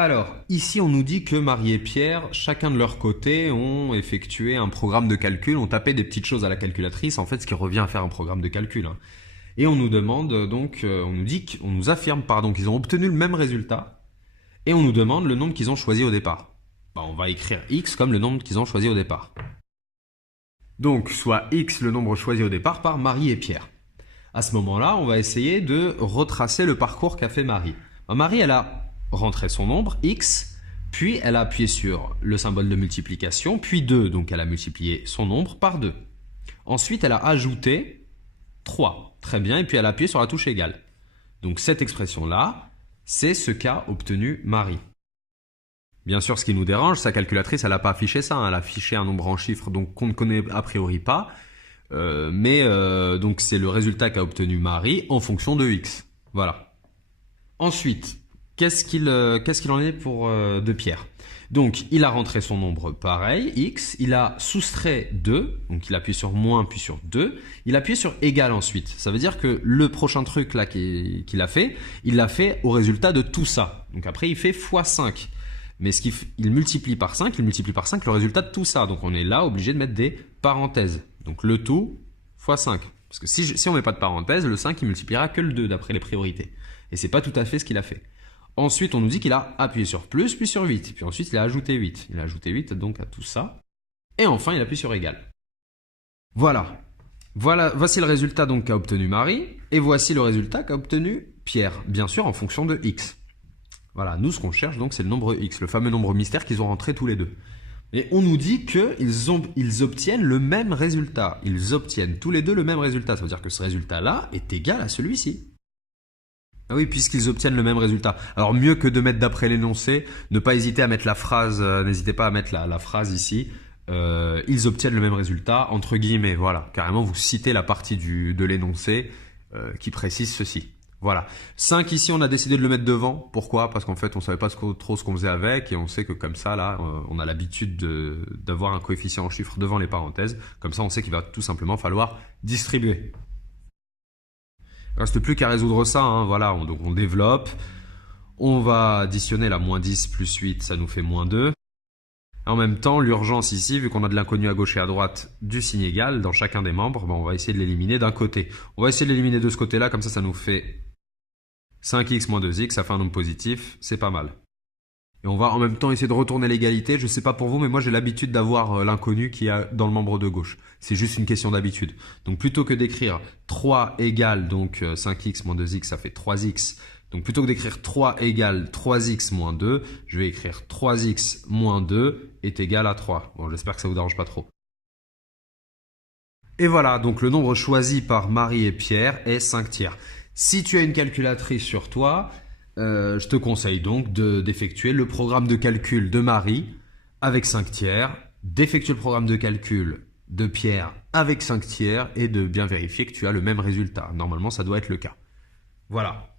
Alors, ici on nous dit que Marie et Pierre, chacun de leur côté, ont effectué un programme de calcul, ont tapé des petites choses à la calculatrice, en fait ce qui revient à faire un programme de calcul, hein. Et on nous demande donc, on nous affirme pardon qu'ils ont obtenu le même résultat, et on nous demande le nombre qu'ils ont choisi au départ. Bah, on va écrire x comme le nombre qu'ils ont choisi au départ. Donc, soit x le nombre choisi au départ par Marie et Pierre. À ce moment-là, on va essayer de retracer le parcours qu'a fait Marie. Marie, elle a rentré son nombre, x, puis elle a appuyé sur le symbole de multiplication, puis 2, donc elle a multiplié son nombre par 2. Ensuite, elle a ajouté 3, très bien, et puis elle a appuyé sur la touche égale. Donc cette expression-là, c'est ce qu'a obtenu Marie. Bien sûr, ce qui nous dérange, sa calculatrice, elle n'a pas affiché ça, hein, elle a affiché un nombre en chiffres donc qu'on ne connaît a priori pas, donc c'est le résultat qu'a obtenu Marie en fonction de x. Voilà. Ensuite, qu'est-ce qu'il en est pour de Pierre? Donc, il a rentré son nombre pareil, x, il a soustrait 2, donc il appuie sur moins puis sur 2, il appuie sur égal ensuite. Ça veut dire que le prochain truc là qu'il a fait, il l'a fait au résultat de tout ça. Donc après, il fait x 5. Mais il multiplie par 5, il multiplie par 5 le résultat de tout ça. Donc on est là obligé de mettre des parenthèses. Donc le tout x 5. Parce que si on met pas de parenthèses, le 5 il multipliera que le 2 d'après les priorités. Et c'est pas tout à fait ce qu'il a fait. Ensuite, on nous dit qu'il a appuyé sur plus, puis sur 8. Puis ensuite, il a ajouté 8. Il a ajouté 8 donc à tout ça. Et enfin, il appuie sur égal. Voilà. Voici le résultat donc qu'a obtenu Marie. Et voici le résultat qu'a obtenu Pierre. Bien sûr, en fonction de x. Voilà, nous, ce qu'on cherche donc, c'est le nombre x, le fameux nombre mystère qu'ils ont rentré tous les deux. Et on nous dit qu'ils obtiennent le même résultat. Ils obtiennent tous les deux le même résultat. Ça veut dire que ce résultat-là est égal à celui-ci. Ah oui, puisqu'ils obtiennent le même résultat. Alors mieux que de mettre d'après l'énoncé, ne pas hésiter à mettre la phrase, n'hésitez pas à mettre la phrase ici. Ils obtiennent le même résultat, entre guillemets, voilà. Carrément, vous citez la partie de l'énoncé qui précise ceci. Voilà. 5 ici, on a décidé de le mettre devant. Pourquoi? Parce qu'en fait, on savait pas trop ce qu'on faisait avec et on sait que comme ça, là, on a l'habitude d'avoir un coefficient en chiffres devant les parenthèses. Comme ça, on sait qu'il va tout simplement falloir distribuer. Il ne reste plus qu'à résoudre ça, hein. Voilà, donc on développe. On va additionner la moins 10 plus 8, ça nous fait moins 2. En même temps, l'urgence ici, vu qu'on a de l'inconnu à gauche et à droite du signe égal dans chacun des membres, on va essayer de l'éliminer d'un côté. On va essayer de l'éliminer de ce côté-là, comme ça nous fait 5x moins 2x, ça fait un nombre positif, c'est pas mal. Et on va en même temps essayer de retourner l'égalité. Je sais pas pour vous, mais moi j'ai l'habitude d'avoir l'inconnu qui est dans le membre de gauche. C'est juste une question d'habitude. Donc plutôt que d'écrire 3 égale donc 5x moins 2x, ça fait 3x. Donc plutôt que d'écrire 3 égale 3x moins 2, je vais écrire 3x moins 2 est égal à 3. Bon, j'espère que ça vous dérange pas trop. Et voilà, donc le nombre choisi par Marie et Pierre est 5 tiers. Si tu as une calculatrice sur toi, je te conseille donc d'effectuer le programme de calcul de Marie avec 5 tiers, d'effectuer le programme de calcul de Pierre avec 5 tiers et de bien vérifier que tu as le même résultat. Normalement, ça doit être le cas. Voilà.